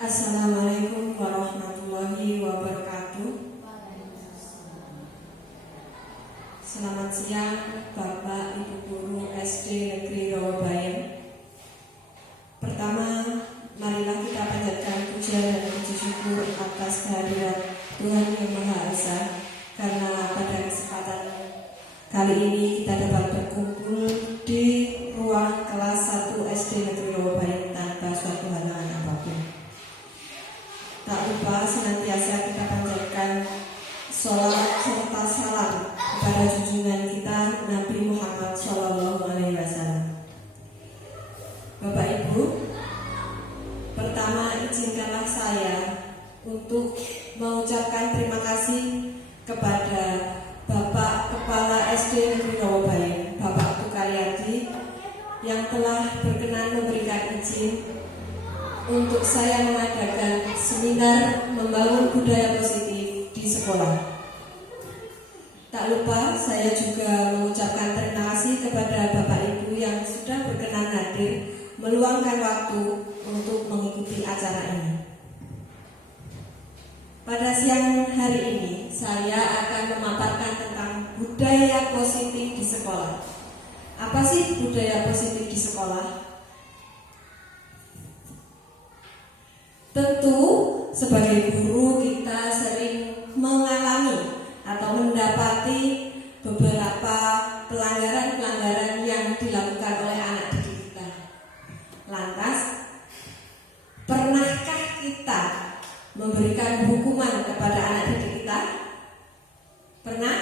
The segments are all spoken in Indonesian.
Assalamualaikum warahmatullahi wabarakatuh. Selamat siang Bapak Ibu Guru SD Negeri Rawabayan. Pertama, marilah kita panjatkan puja dan puji syukur atas kehadirat Tuhan Yang Maha Esa, karena pada kesempatan kali ini kita dapat berkumpul di ruang kelas 1 SD Negeri Rawabayan tanpa suatu halangan apapun. Tak lupa senantiasa kita panjatkan sholawat serta salam kepada junjungan kita Nabi Muhammad SAW. Bapak Ibu, pertama izinkanlah saya untuk mengucapkan terima kasih kepada Bapak Kepala SD Negeri Rawabayan, Bapak Tukaryadi, yang telah berkenan memberikan izin untuk saya mengadakan seminar membangun budaya positif di sekolah. Tak lupa saya juga mengucapkan terima kasih kepada Bapak Ibu yang sudah berkenan hadir meluangkan waktu untuk mengikuti acara ini. Pada siang hari ini saya akan memaparkan tentang budaya positif di sekolah. Apa sih budaya positif di sekolah? Tentu sebagai guru kita sering mengalami atau mendapati beberapa pelanggaran-pelanggaran yang dilakukan oleh anak didik kita. Lantas, pernahkah kita memberikan hukuman kepada anak didik kita? Pernah?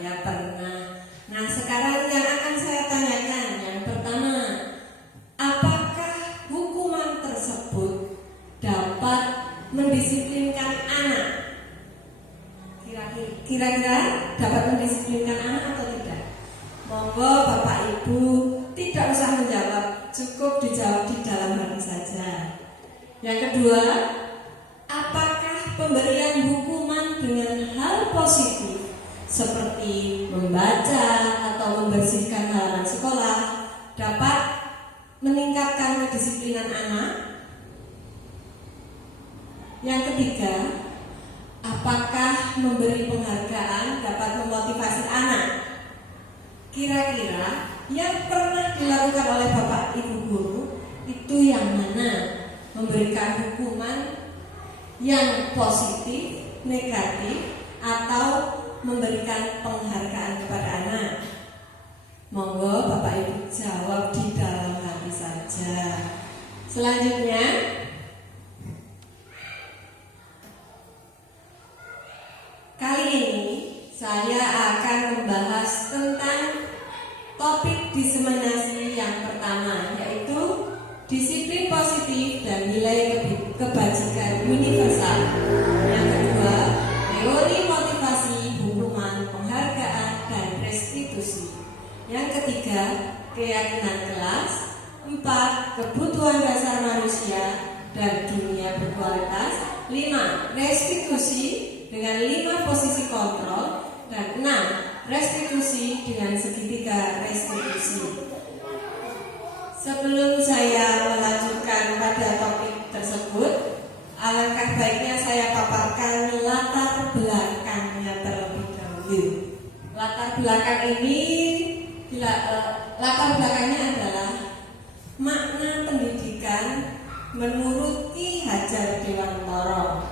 Ya, pernah. Nah, sekarang yang akan saya tanyakan, yang pertama, apakah hukuman tersebut dapat mendisiplinkan anak? Kira-kira dapat mendisiplinkan anak atau tidak? Monggo Bapak Ibu tidak usah menjawab, cukup dijawab di dalam hati saja. Yang kedua, apakah pemberian hukuman dengan hal positif seperti membaca atau membersihkan halaman sekolah dapat meningkatkan kedisiplinan anak? Yang ketiga, apakah memberi penghargaan dapat memotivasi anak? Kira-kira yang pernah dilakukan oleh Bapak Ibu Guru itu yang mana? Memberikan hukuman yang positif, negatif, atau memberikan penghargaan kepada anak? Monggo Bapak Ibu jawab di dalam hati saja. Selanjutnya, kali ini saya akan membahas tentang topik diseminasi yang pertama, yaitu disiplin positif dan nilai kebajikan universal. Yang kedua, teori motivasi, hukuman, penghargaan, dan restitusi. Yang ketiga, keyakinan kelas. 4, kebutuhan dasar manusia dan dunia berkualitas. 5, restitusi dengan 5 posisi kontrol, dan 6, restitusi dengan segitiga restitusi. Sebelum saya melanjutkan pada topik tersebut, alangkah baiknya saya paparkan latar belakangnya terlebih dahulu. Latar belakangnya adalah makna pendidikan menurut Ki Hajar Dewantara.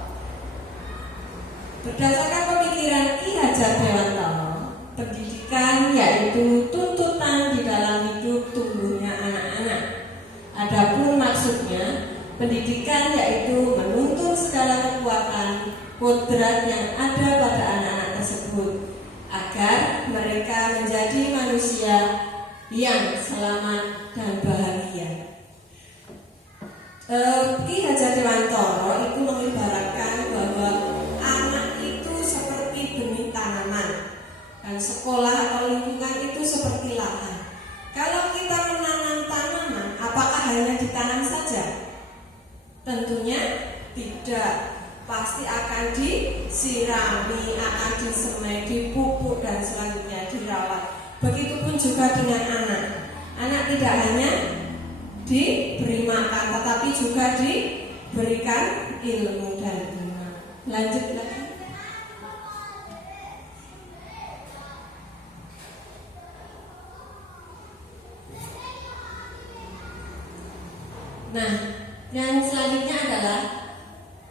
Berdasarkan pemikiran Ki Hajar Dewantara, pendidikan yaitu tuntutan di dalam hidup tumbuhnya anak-anak. Adapun maksudnya, pendidikan yaitu menuntut segala kekuatan, kodrat yang ada pada anak-anak tersebut agar mereka menjadi manusia yang selamat dan bahagia. Ki Hajar Dewantara itu mengibaratkan bahwa tanaman, dan sekolah atau lingkungan itu seperti lahan. Kalau kita menanam tanaman, apakah hanya ditanam saja? Tentunya tidak. Pasti akan disirami, akan disemai, dipupuk, dan selanjutnya dirawat. Begitupun juga dengan anak. Anak tidak hanya diberi makan, tetapi juga berikan ilmu dan iman. Lanjut lagi. Nah, yang selanjutnya adalah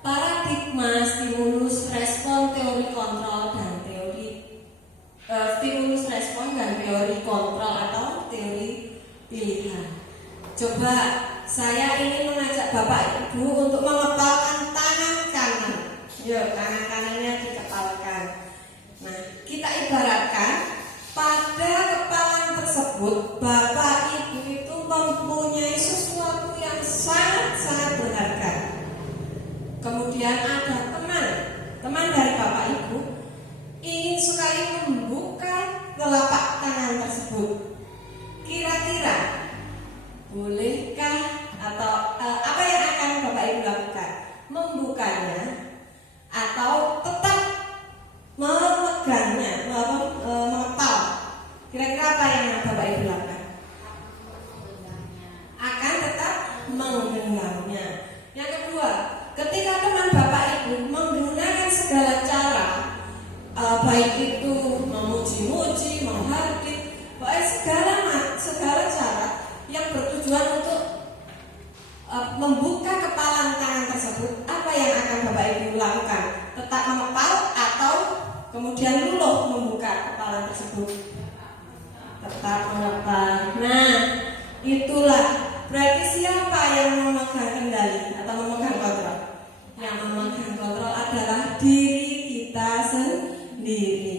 paradigma stimulus respon teori kontrol dan teori stimulus respon dan teori kontrol atau teori pilihan. Coba saya ingin mengajak Bapak Ibu untuk mengepalkan tangan kanan. Yuk, tangan kanannya dikepalkan. Nah, kita ibaratkan pada kepalan tersebut Bapak Ibu itu mempunyai sesuatu yang sangat-sangat berharga. Kemudian ada teman dari Bapak Ibu ingin sekali membuka telapak tangan tersebut. Kira-kira bolehkah atau apa yang akan Bapak Ibu lakukan? Membukanya atau tetap memegangnya, mengepal? Kira-kira apa yang Bapak Ibu lakukan? Akan tetap menggenggamnya. Yang kedua, ketika teman Bapak Ibu menggunakan segala cara, baik itu memuji-muji, menghardik, baik segala cara yang bertujuan untuk membuka kepalan tangan tersebut, apa yang akan Bapak Ibu lakukan? Tetap mengepal atau kemudian luluh membuka kepalan tersebut? Tetap mengepal. Nah, itulah berarti siapa yang memegang kendali atau memegang kontrol? Yang memegang kontrol adalah diri kita sendiri.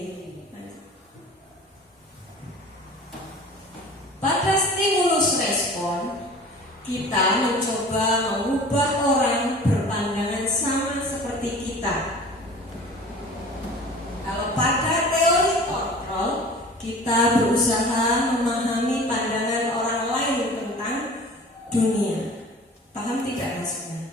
Pada stimulus respon, kita mencoba mengubah orang berpandangan sama seperti kita. Kalau pada teori kontrol, kita berusaha memahami pandangan orang lain tentang dunia. Paham tidak maksudnya?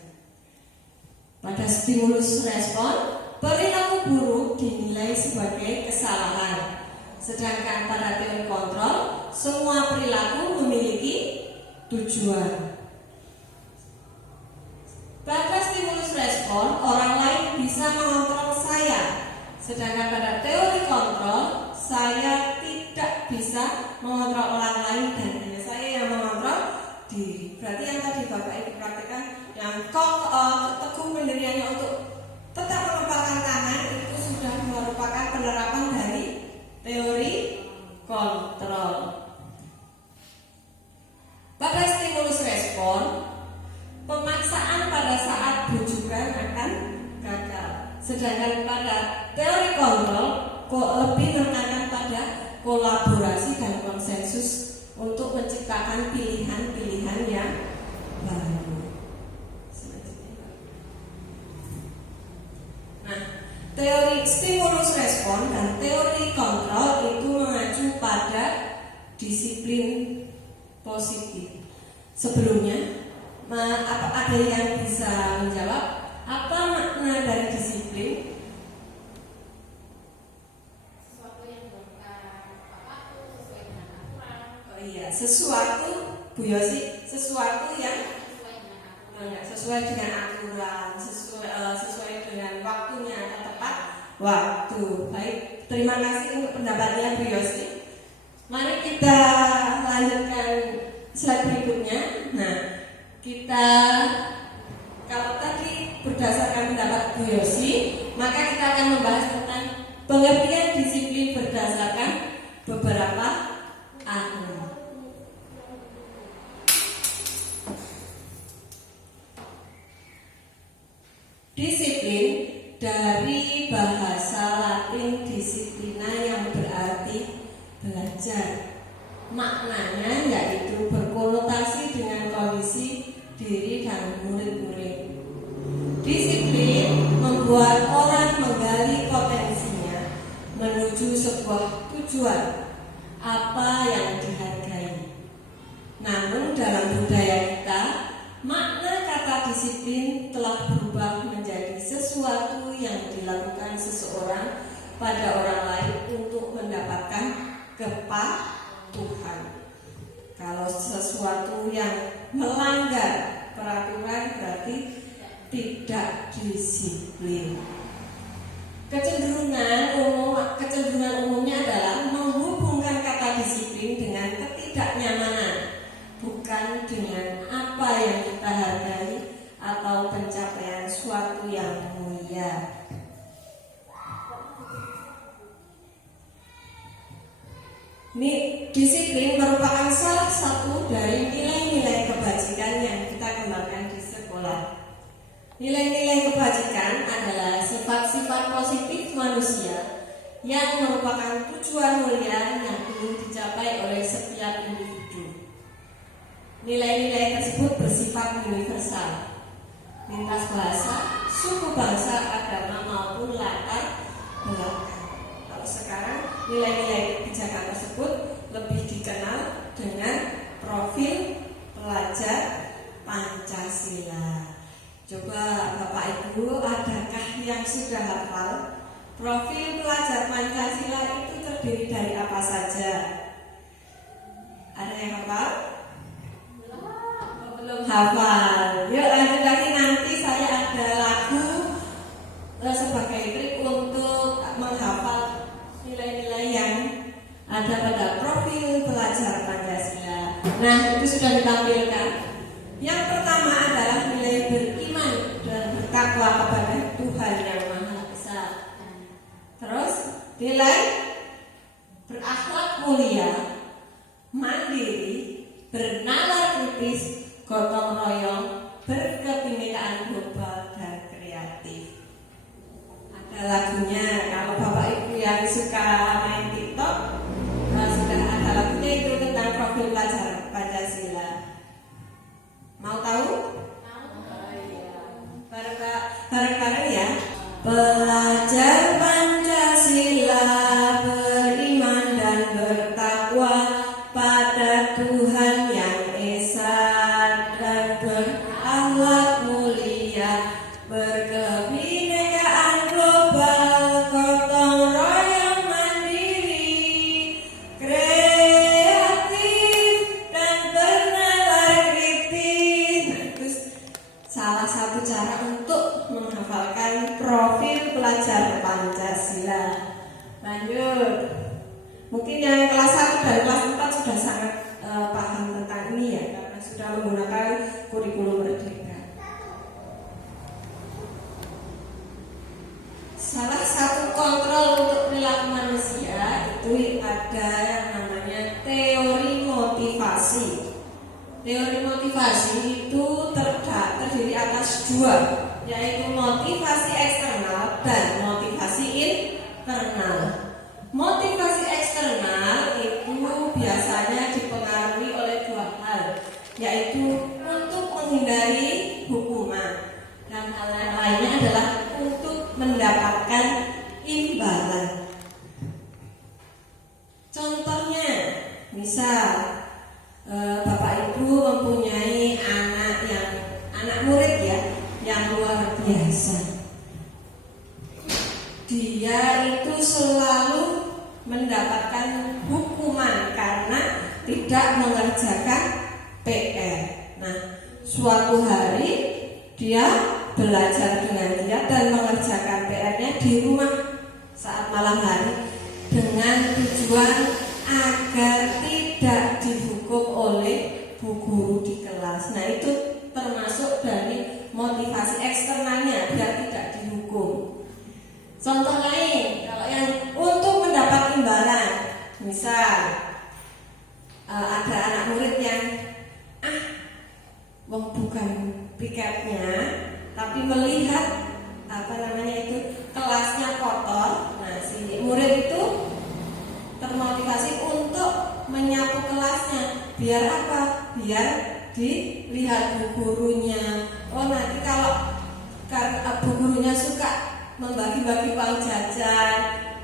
Pada stimulus respon, perilaku buruk dinilai sebagai kesalahan. Sedangkan pada teori kontrol, semua perilaku memiliki tujuan. Pada stimulus respon, orang lain bisa mengontrol saya. Sedangkan pada teori kontrol, saya tidak bisa mengontrol orang lain dan hanya saya yang mengontrol diri. Berarti yang tadi Bapak Ibu praktekkan, yang teguh pendiriannya untuk tetap mengepalkan tangan, itu sudah merupakan penerapan dari teori kontrol. Pada stimulus respon, pemaksaan pada saat bujukan akan gagal. Sedangkan pada teori kontrol lebih menekankan pada kolaborasi dan konsensus untuk menciptakan pilihan-pilihan yang baru. Nah, teori stimulus respon dan teori kontrol itu mengacu pada disiplin positif. Sebelumnya, ada yang bisa menjawab apa makna dari disiplin? Sesuatu yang sesuai dengan aturan. Oh iya, sesuatu Bu Yosi, sesuatu yang sesuai dengan aturan, sesuai dengan waktunya atau tepat waktu. Baik, terima kasih untuk pendapatnya Bu Yosi. Mari kita lanjutkan slide berikutnya. Nah, kita kalau tadi berdasarkan pendapat Bu Yosi, maka kita akan membahas tentang pengertian disiplin berdasarkan beberapa aturan. Disiplin dari bahasa Latin disiplina yang berarti belajar. Maknanya yaitu berkonotasi dengan kondisi diri dan murid-murid. Disiplin membuat orang menggali potensinya menuju sebuah tujuan apa yang dihargai. Namun dalam budaya kita, makna kata disiplin telah berubah menjadi sesuatu yang dilakukan seseorang pada orang lain untuk mendapatkan kepatuhan. Kalau sesuatu yang melanggar peraturan berarti tidak disiplin. Kecenderungan umumnya adalah menghubungkan kata disiplin dengan ketidaknyamanan, bukan dengan apa yang kita hargai atau pencapaian suatu yang mulia. Disiplin merupakan salah satu dari nilai-nilai kebajikan yang kita kembangkan di sekolah. Nilai-nilai kebajikan adalah sifat-sifat positif manusia yang merupakan tujuan mulia yang ingin dicapai oleh setiap individu. Nilai-nilai tersebut bersifat universal, lintas bahasa, suku bangsa, agama maupun latar belakang. Kalau sekarang nilai-nilai kebijakan tersebut lebih dikenal dengan profil pelajar Pancasila. Coba Bapak Ibu, adakah yang sudah hafal profil pelajar Pancasila itu terdiri dari apa saja? Ada yang hafal? Belum hafal. Yuk lanjut lagi, nanti saya ada lagu sebagai trik untuk menghafal nilai-nilai yang ada pada profil pelajar Pancasila. Nah, itu sudah ditampilkan. Yang pertama adalah nilai beriman dan bertakwa kepada Tuhan yang Maha Esa. Terus nilai berakhlak mulia, mandiri, bernalar kritis, gotong royong, berkebinekaan global dan kreatif. Ada lagunya, kalau Bapak Ibu yang suka main TikTok, sudah ada lagunya itu tentang profil pelajar Pancasila. Mau tahu? Bareng-bareng ya. Pelajar Pancasila beriman dan bertakwa pada Tuhan yang Esa dan berakhlak mulia, berkebinekaan global, gotong royong, mandiri, kreatif dan bernalar kritis. Nah, itu salah satu cara untuk menghafalkan profil pelajar Pancasila. Lanjut. Mungkin yang kelas 1 dan kelas 4 sudah sangat paham tentang ini ya, karena sudah menggunakan kurikulum Merdeka. Salah satu kontrol untuk perilaku manusia itu ada yang namanya teori motivasi. Teori motivasi itu terdiri atas dua, yaitu motivasi eksternal dan motivasi internal. Motivasi eksternal itu biasanya dipengaruhi oleh dua hal, yaitu untuk menghindari hukuman, dan hal yang lainnya adalah untuk mendapatkan imbalan. Contohnya, misal Bapak Ibu mempunyai anak murid ya yang luar biasa. Dia itu selalu mendapatkan hukuman karena tidak mengerjakan PR. Nah, suatu hari dia belajar dengan giat dan mengerjakan PR-nya di rumah saat malam hari dengan tujuan agar tidak dihukum oleh bu guru di kelas. Nah, itu termasuk dari motivasi eksternalnya biar tidak dihukum. Contoh lain, kalau yang untuk mendapat imbalan, misal ada anak murid yang bukan piketnya, tapi melihat kelasnya kotor. Nah, si murid itu termotivasi untuk menyapu kelasnya. Biar apa? Biar dilihat bu gurunya. Oh, nanti kalau bu gurunya suka membagi-bagi uang jajan,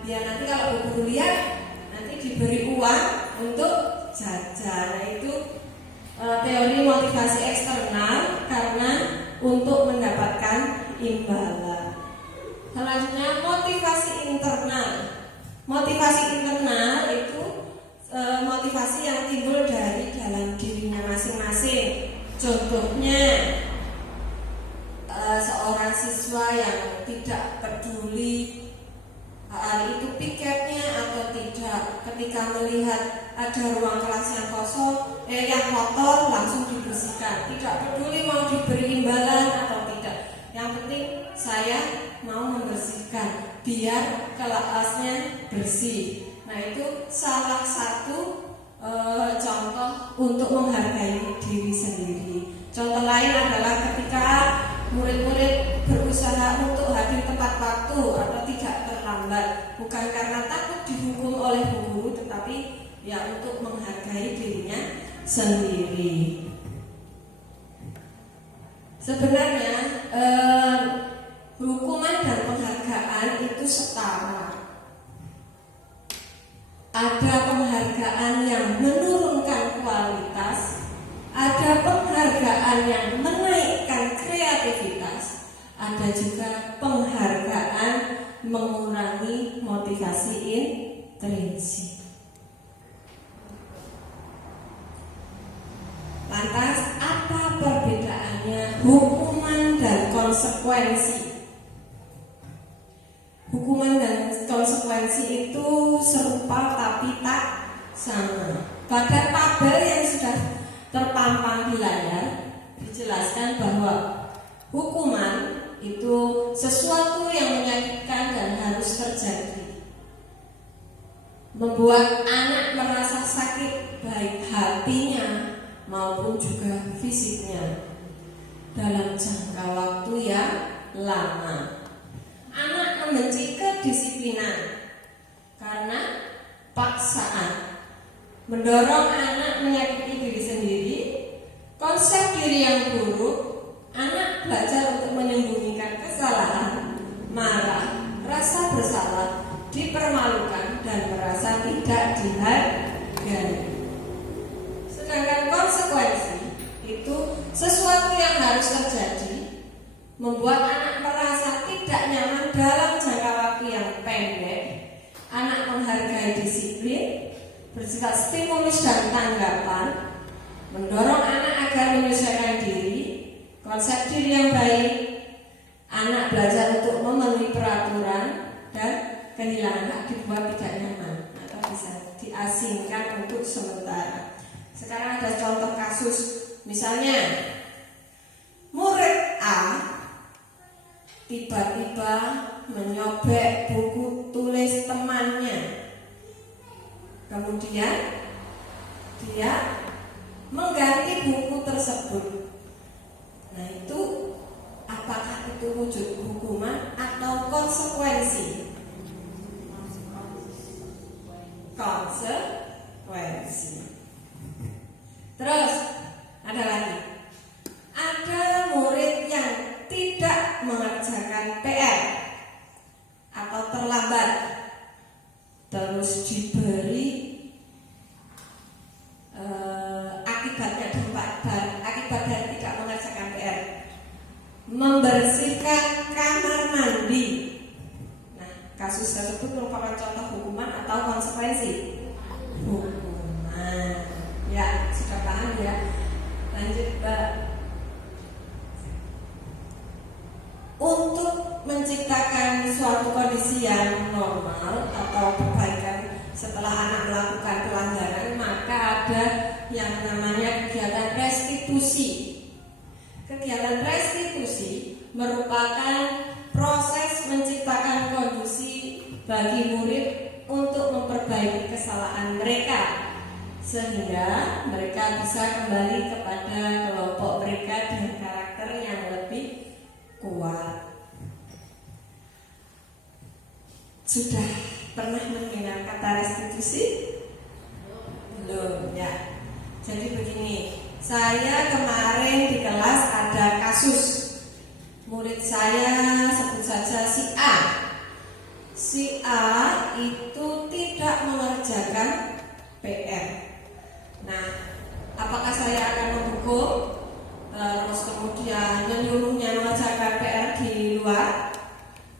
biar nanti kalau bu guru lihat, nanti diberi uang untuk jajan. Nah, itu teori motivasi eksternal karena untuk mendapatkan imbalan. Selanjutnya motivasi internal. Motivasi internal itu motivasi yang timbul dari dalam dirinya masing-masing. Contohnya siswa yang tidak peduli hari itu piketnya atau tidak, ketika melihat ada ruang kelas yang kosong, yang kotor langsung dibersihkan, tidak peduli mau diberi imbalan atau tidak. Yang penting saya mau membersihkan biar kelasnya bersih. Nah, itu salah satu contoh untuk menghargai diri sendiri. Contoh lain adalah ketika murid-murid berusaha untuk hadir tepat waktu atau tidak terlambat, bukan karena takut dihukum oleh bu guru, tetapi ya untuk menghargai dirinya sendiri. Sebenarnya hukuman dan penghargaan itu setara. Ada penghargaan yang menurunkan kualitas, ada penghargaan yang menaikkan kreativitas, ada juga penghargaan mengurangi motivasi intrinsik. Lantas, apa perbedaannya hukuman dan konsekuensi? Hukuman dan konsekuensi itu serupa tapi tak sama. Pada tabel yang sudah terpampang di layar dijelaskan bahwa hukuman itu sesuatu yang menyakitkan dan harus terjadi, membuat anak merasa sakit baik hatinya maupun juga fisiknya dalam jangka waktu yang lama. Anak membenci kedisiplinan karena paksaan, mendorong anak menyakiti diri sendiri, konsep diri yang buruk. Anak belajar untuk menyembunyikan kesalahan, marah, rasa bersalah, dipermalukan, dan merasa tidak dihargai. Sedangkan konsekuensi itu sesuatu yang harus terjadi, membuat anak merasa tidak nyaman dalam jangka waktu yang pendek. Anak menghargai disiplin, bersifat stimulus dan tanggapan, mendorong anak agar menyesuaikan diri, konsep diri yang baik. Anak belajar untuk memenuhi peraturan dan kehilangan hak dibuat tidak nyaman atau bisa diasingkan untuk sementara. Sekarang ada contoh kasus, misalnya murid A tiba-tiba menyobek buku tulis temannya. Kemudian dia mengganti buku tersebut. Nah, itu apakah itu wujud hukuman atau konsekuensi? Konsekuensi. Terus ada lagi. Ada murid yang tidak mengerjakan PR atau terlambat, terus diberi akibat dari tidak mengerjakan PR, membersihkan kamar mandi. Nah, kasus tersebut merupakan contoh hukuman atau konsekuensi? Hukuman. Ya, sudah paham ya. Lanjut, Mbak. Untuk menciptakan suatu kondisi yang normal atau perbaikan setelah anak melakukan pelanggaran, maka ada yang namanya kegiatan restitusi. Kegiatan restitusi merupakan proses menciptakan kondisi bagi murid untuk memperbaiki kesalahan mereka, sehingga mereka bisa kembali kepada kelompok mereka dengan karakter yang lebih kuat. Sudah pernah mendengar kata restitusi? Belum ya. Jadi begini, saya kemarin di kelas ada kasus murid saya, sebut saja si A. Si A itu tidak mengerjakan PR. Nah, apakah saya akan menghukum? Terus kemudian menyuruhnya mengerjakan PR di luar?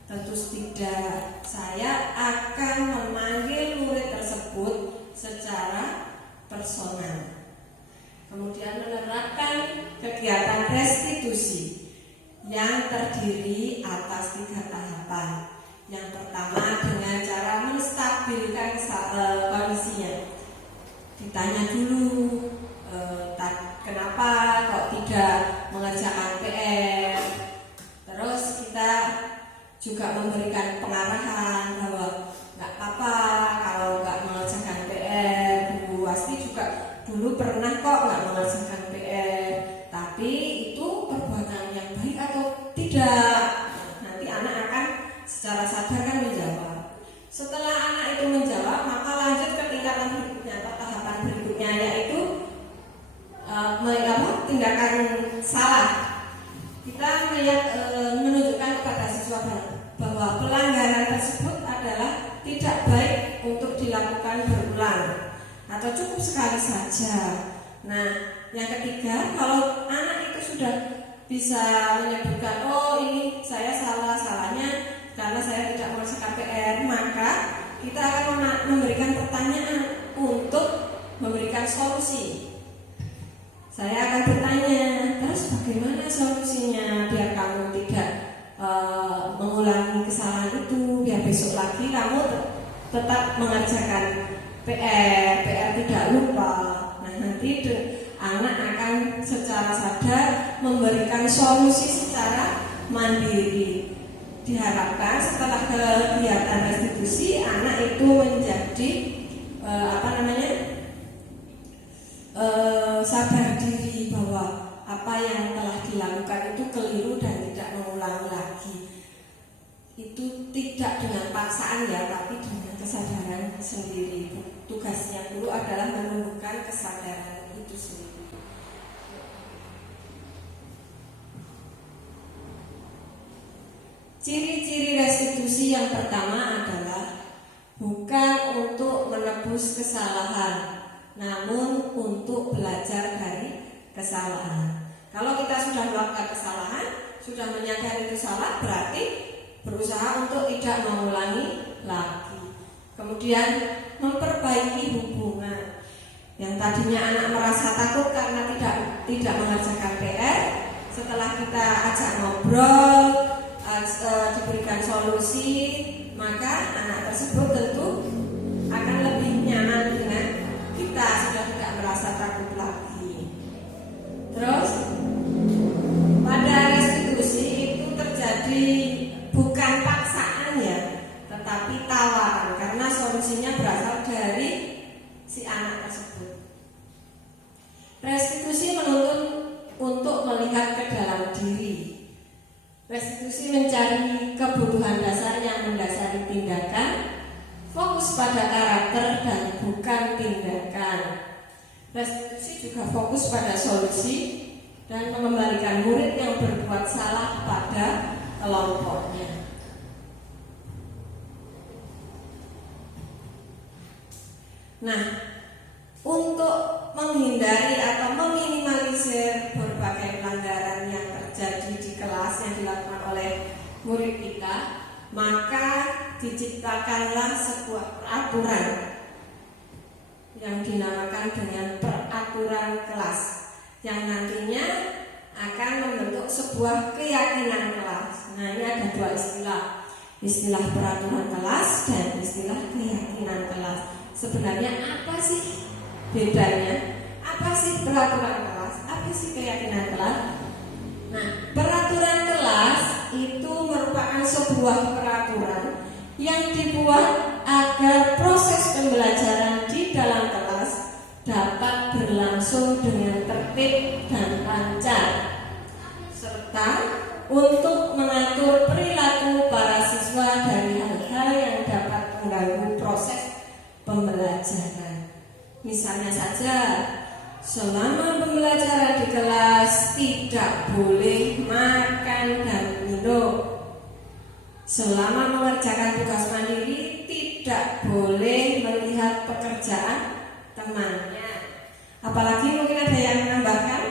Tentu tidak. Saya akan memanggil murid tersebut secara personal, kemudian menerapkan kegiatan restitusi yang terdiri atas 3 tahapan. Yang pertama dengan cara menstabilkan kondisinya. Ditanya dulu kenapa kok tidak mengerjakan PR. Terus kita juga memberikan pengarahan bahwa nggak apa-apa kalau nggak mengerjakan PR. Bu Wasti juga dulu pernah kok nggak mengerjakan PR, tapi itu perbuatan yang baik atau tidak. Nanti anak akan secara sadar kan menjawab. Setelah anak itu menjawab, maka lanjut ke tingkatan berikutnya atau tahapan berikutnya, yaitu tindakan salah. Kita menunjukkan kepada siswa bahwa pelanggaran tersebut adalah tidak baik untuk dilakukan berulang atau cukup sekali saja. Nah, yang ketiga, kalau anak itu sudah bisa menyebutkan, oh ini saya salahnya karena saya tidak mengerjakan PR, maka kita akan memberikan pertanyaan untuk memberikan solusi. Saya akan bertanya, terus bagaimana solusinya biar kamu tidak mengulangi kesalahan itu, biar besok lagi kamu tetap mengerjakan PR tidak lupa. Nah, nanti anak akan secara sadar memberikan solusi secara mandiri. Diharapkan setelah kegiatan restitusi anak itu menjadi sadar diri bahwa apa yang telah dilakukan itu keliru dan tidak mengulangi lagi. Itu tidak dengan paksaan ya, tapi dengan kesadaran sendiri. Tugasnya guru adalah menumbuhkan kesadaran itu sendiri. Ciri-ciri restitusi yang pertama adalah bukan untuk menebus kesalahan, namun untuk belajar dari kesalahan. Kalau kita sudah melakukan kesalahan, sudah menyadari itu salah, berarti berusaha untuk tidak mengulangi lagi. Kemudian memperbaiki hubungan. Yang tadinya anak merasa takut karena tidak mengerjakan PR, setelah kita ajak ngobrol, diberikan solusi, maka anak tersebut tentu akan lebih nyaman dengan kita, sudah tidak merasa takut lagi. Terus pada restitusi itu terjadi bukan paksaan ya, tetapi tawaran, karena solusinya berasal dari si anak tersebut. Restitusi menuntut untuk melihat ke dalam diri. Restitusi mencari kebutuhan dasar yang mendasari tindakan, fokus pada karakter dan bukan tindakan. Restitusi juga fokus pada solusi dan mengembalikan murid yang berbuat salah pada kelompoknya. Nah, untuk menghindari atau meminimalisir berbagai pelanggaran yang terjadi di kelas yang dilakukan oleh murid kita, maka diciptakanlah sebuah peraturan yang dinamakan dengan peraturan kelas, yang nantinya akan membentuk sebuah keyakinan kelas. Nah, ini ada 2 istilah peraturan kelas dan istilah keyakinan kelas. Sebenarnya apa sih bedanya? Apa sih peraturan kelas? Apa sih keyakinan kelas? Nah, peraturan kelas itu merupakan sebuah peraturan yang dibuat agar proses pembelajaran di dalam kelas dapat berlangsung dengan tertib dan lancar, serta untuk mengatur perilaku para siswa dari hal-hal yang dapat mengganggu proses pembelajaran. Misalnya saja, selama pembelajaran di kelas tidak boleh makan dan minum. Selama mengerjakan tugas mandiri tidak boleh melihat pekerjaan temannya. Apalagi mungkin ada yang menambahkan,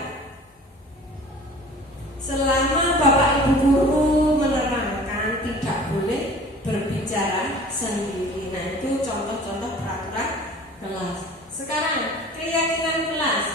selama Bapak Ibu guru menerangkan tidak boleh berbicara sendiri. Nah, itu contoh-contoh peraturan kelas. Sekarang keyakinan kelas.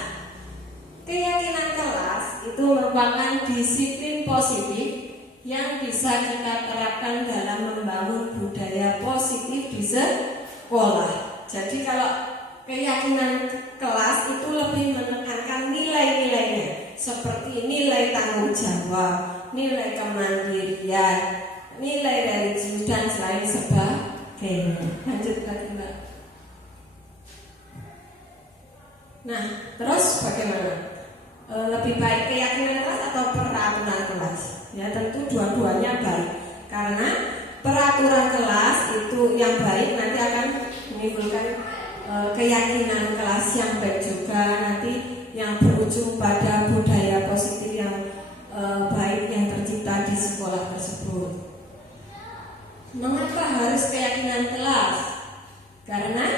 Keyakinan kelas itu merupakan disiplin positif yang bisa kita terapkan dalam membangun budaya positif di sekolah. Jadi kalau keyakinan kelas itu lebih menekankan nilai-nilainya, seperti nilai tanggung jawab, nilai kemandirian, nilai religius dan lain sebagainya. Lanjut lagi Mbak. Nah, terus bagaimana? Lebih baik keyakinan kelas atau peraturan kelas? Ya tentu dua-duanya baik, karena peraturan kelas itu yang baik nanti akan menimbulkan keyakinan kelas yang baik juga, nanti yang berujung pada budaya positif yang baik yang tercipta di sekolah tersebut. Mengapa harus keyakinan kelas? Karena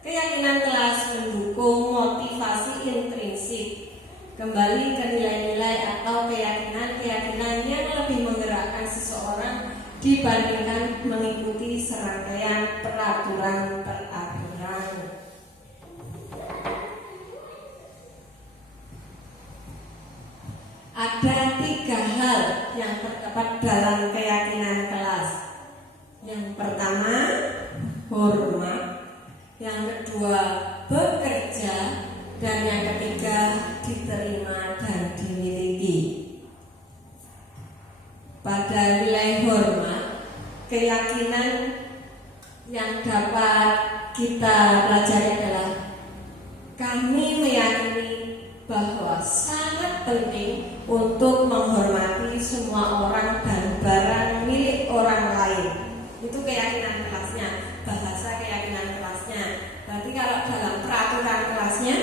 keyakinan kelas mendukung motivasi intrinsik, kembali ke nilai-nilai atau keyakinan-keyakinan yang lebih menggerakkan seseorang dibandingkan mengikuti serangkaian peraturan-peraturan. Ada 3 hal yang terdapat dalam keyakinan kelas. Yang pertama, hormat. Yang kedua, bekerja. Dan yang ketiga, diterima dan dimiliki. Pada nilai hormat, keyakinan yang dapat kita pelajari adalah kami meyakini bahwa sangat penting untuk menghormati semua orang dan barang milik orang lain. Itu keyakinan kelasnya, bahasa keyakinan kelasnya. Berarti kalau dalam peraturan kelasnya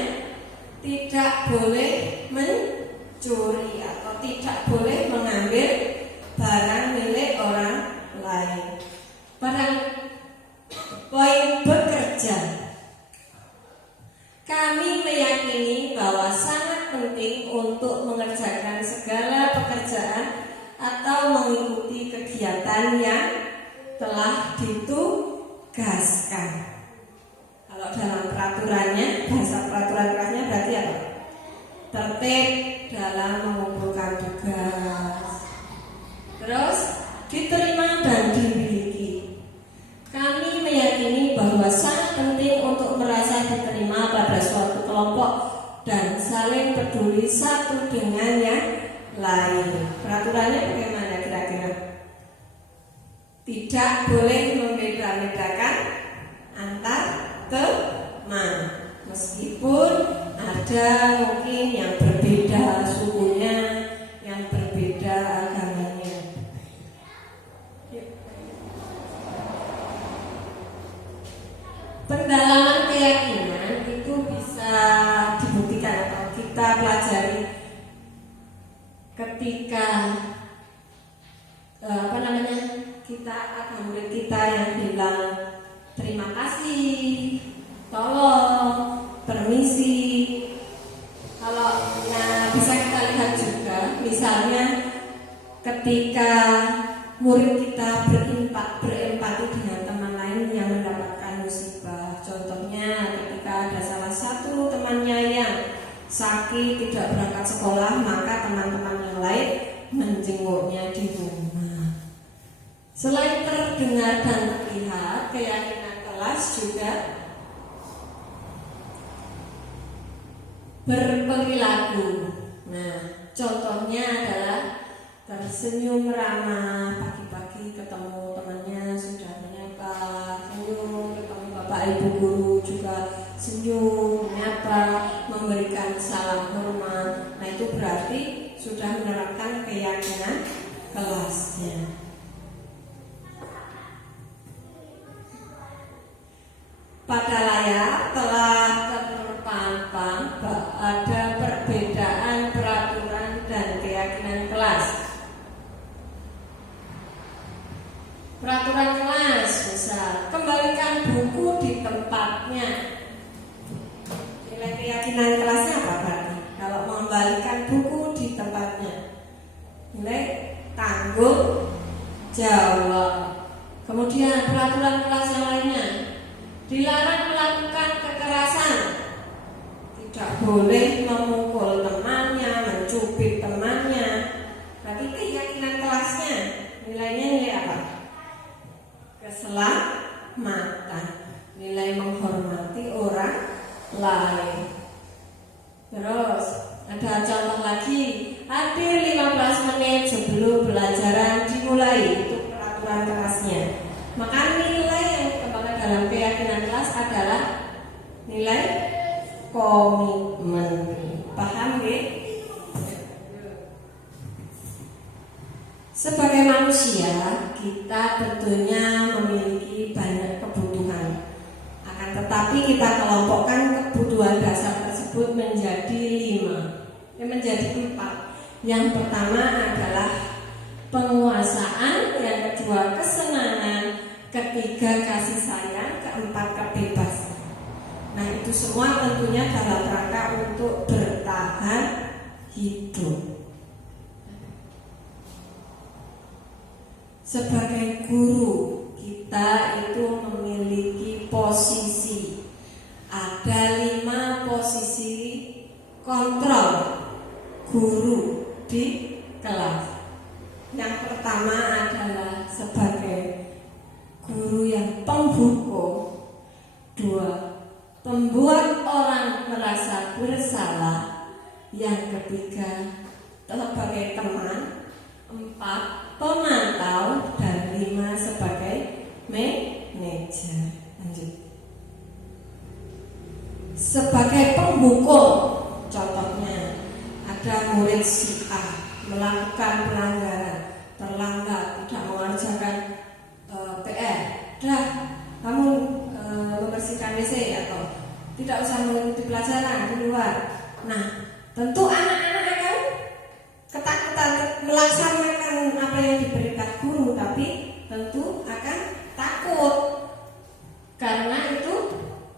tidak boleh mencuri atau tidak boleh mengambil barang milik orang lain. Pada poin bekerja, kami meyakini bahwa sangat penting untuk mengerjakan segala pekerjaan atau mengikuti kegiatan yang telah ditugaskan. Kalau dalam peraturannya, bahasa peraturan kelasnya berarti apa? Tertib dalam mengumpulkan tugas. Terus diterima dan dimiliki. Kami meyakini bahwa sangat penting untuk merasa diterima pada suatu kelompok dan saling peduli satu dengan yang lain. Peraturannya bagaimana kira-kira? Tidak boleh membeda-bedakan antar teman, meskipun ada mungkin yang berbeda sukunya, yang berbeda agamanya. Pendalaman keyakinan itu bisa dibuktikan atau kita pelajari ketika kita akan murid kita yang bilang terima kasih, tolong, permisi. Kalau bisa kita lihat juga, misalnya ketika murid kita berempati dengan teman lain yang mendapatkan musibah. Contohnya ketika ada salah satu temannya yang sakit tidak berangkat sekolah, maka teman-teman yang lain menjenguknya di rumah. Selain terdengar dan terlihat, keyakinan kelas juga berperilaku. Nah, contohnya adalah tersenyum ramah pagi-pagi ketemu temannya sudah menyapa, senyum ketemu bapak ibu guru juga senyum menyapa, memberikan salam hormat. Nah, itu berarti sudah menerapkan keyakinan kelasnya. Pada layar telah terpampang ada perbedaan peraturan dan keyakinan kelas. Peraturan kelas misal kembalikan buku di tempatnya. Nilai keyakinan kelasnya apa berarti? Kalau mengembalikan buku di tempatnya, nilai tanggung jawab. Kemudian peraturan kelas yang lainnya, dilarang melakukan kekerasan, tidak boleh memukul temannya, mencubit temannya. Berarti keyakinan kelasnya Nilainya nilai apa? Keselamatan, nilai menghormati orang lain. Terus ada contoh lagi, hadir 15 menit sebelum pelajaran dimulai, itu peraturan kelasnya. Maka nilai yang dikembangkan dalam keyakinan kelas adalah nilai komitmen. Paham ya? Sebagai manusia, kita tentunya memiliki banyak kebutuhan. Akan tetapi kita kelompokkan kebutuhan dasar tersebut menjadi 5, menjadi 4. Yang pertama adalah penguasaan, yang kedua kesenangan, ketiga kasih sayang, keempat kebebasan. Nah, itu semua tentunya dalam rangka untuk bertahan hidup. Sebagai guru, kita itu memiliki posisi. Ada 5 posisi kontrol guru di kelas. Yang pertama adalah sebagai guru yang penghukum. 2, pembuat orang merasa bersalah. Yang ketiga, sebagai teman. 4, pemantau. Dan 5, sebagai manajer. Lanjut. Sebagai penghukum, contohnya ada murid si A melakukan pelanggaran, terlambat, tidak mengerjakan PR. Dah, kamu membersihkan WC atau tidak usah mengikuti pelajaran di luar. Nah, tentu anak-anak akan ketakutan melaksanakan apa yang diberikan guru, tapi tentu akan takut karena itu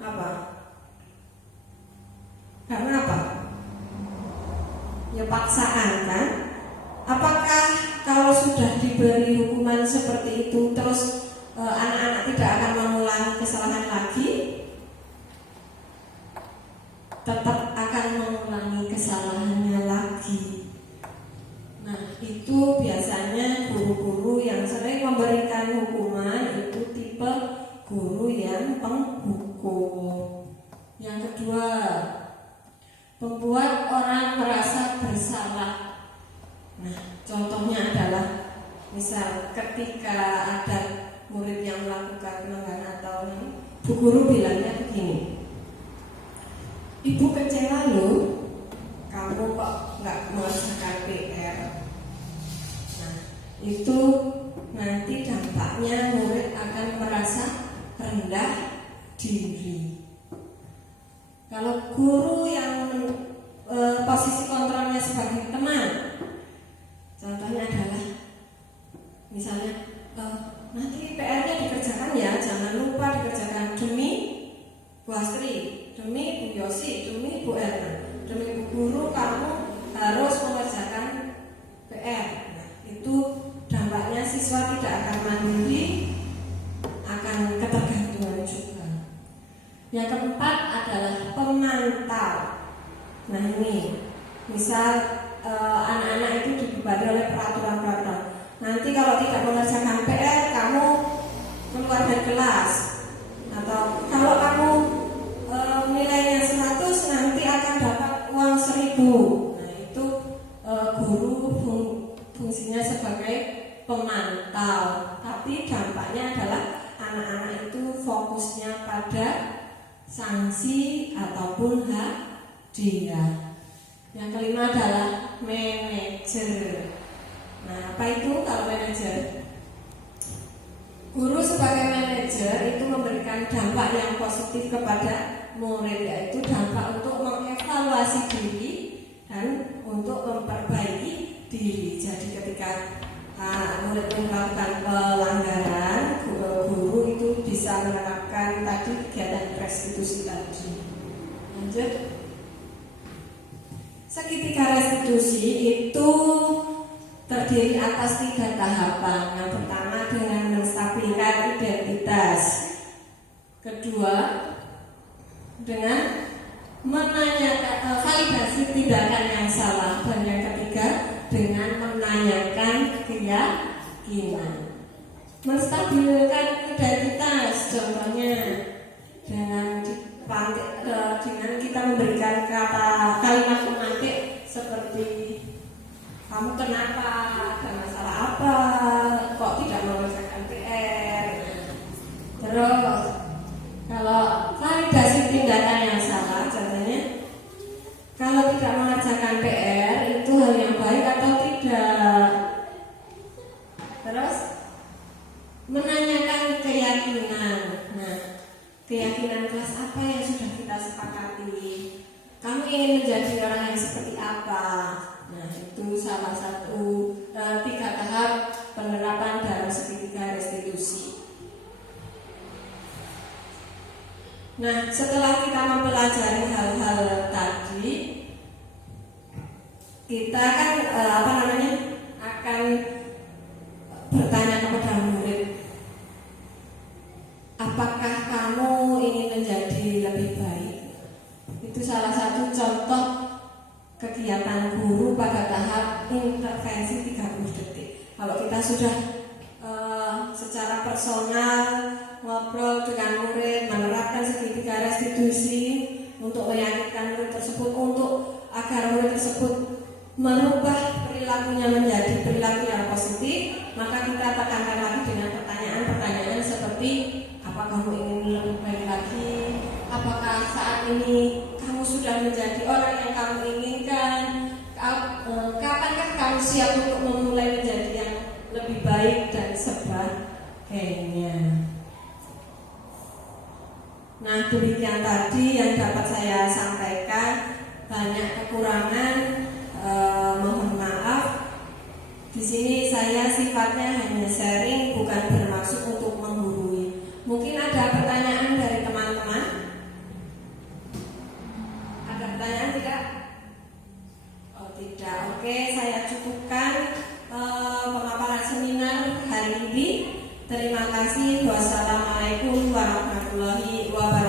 apa? Karena apa? Ya paksaan kan? Apakah kalau sudah diberi hukuman seperti itu terus anak-anak tidak akan mengulangi kesalahan lagi? Tetap akan mengulangi kesalahannya lagi. Nah, itu biasanya guru-guru yang sering memberikan hukuman itu tipe guru yang penghukum. Yang kedua, membuat orang merasa bersalah. Nah, contohnya adalah misal ketika ada murid yang melakukan pelanggaran atau bu guru bilangnya begini, ibu kecewa loh, kamu kok nggak mengerjakan PR. Nah, itu nanti dampaknya murid akan merasa rendah diri. Kalau guru yang posisi kontrolnya sebagai teman, contohnya adalah misalnya nanti PR-nya dikerjakan ya, jangan lupa dikerjakan demi Bu Astri, demi Bu Yosi, demi Bu Erna, demi Bu Guru kamu harus mengerjakan PR. Nah, itu dampaknya siswa tidak akan mandiri, akan ketergantungan juga. Yang keempat adalah pemantau. Nah, ini misal anak-anak itu dibebani oleh peraturan-peraturan. Nanti kalau tidak mengerjakan PR, kamu keluar dari kelas. Atau kalau kamu nilainya 100, nanti akan dapat uang 1000. Nah, itu guru fungsinya sebagai pemantau. Tapi dampaknya adalah anak-anak itu fokusnya pada sanksi ataupun hadiah. Yang kelima adalah manajer. Nah, apa itu kalau manajer? Guru sebagai manajer itu memberikan dampak yang positif kepada murid, yaitu dampak untuk mengevaluasi diri dan untuk memperbaiki diri. Jadi ketika murid melakukan pelanggaran, guru itu bisa menerapkan tadi kegiatan restitusi tadi. Lanjut. Segitiga restitusi itu terdiri atas 3 tahapan. Yang pertama dengan menstabilkan identitas. Kedua dengan menanyakan validasi tindakan yang salah. Dan yang ketiga dengan menanyakan keyakinan. keyakinan. Menstabilkan identitas, contohnya dengan dengan kita memberikan kalimat pemantik seperti kamu kenapa, ada masalah apa, kok tidak mengerjakan PR. Terus kalau validasi tindakan yang salah, contohnya kalau tidak mengerjakan PR itu hal yang baik atau tidak. Terus menanyakan keyakinan. Nah, keyakinan kelas apa yang sudah kita sepakati? Kamu ingin menjadi orang yang seperti apa? Nah, itu salah satu 3 tahap penerapan dalam segitiga restitusi. Nah, setelah kita mempelajari hal-hal tadi, kita kan akan bertanya kepada murid, apakah kamu ingin menjadi lebih baik? Itu salah satu contoh kegiatan guru pada tahap intervensi 30 detik. Kalau kita sudah secara personal ngobrol dengan murid, menerapkan segitiga restitusi untuk meyakinkan murid tersebut, untuk agar murid tersebut merubah perilakunya menjadi perilaku yang positif, maka kita tekankan lagi dengan pertanyaan-pertanyaan seperti apa kamu ingin lebih baik lagi, apakah saat ini kamu sudah menjadi orang yang kamu inginkan, kapankah kamu siap untuk memulai menjadi yang lebih baik dan sebagainya. Nah, demikian tadi yang dapat saya sampaikan. Banyak kekurangan, mohon maaf. Di sini saya sifatnya hanya sharing, bukan bermaksud untuk menggurui. Mungkin ada pertanyaan dari teman-teman? Ada pertanyaan tidak? Oh tidak. Oke, saya cukupkan pemaparan seminar hari ini. Terima kasih. Wassalamualaikum warahmatullahi wabarakatuh.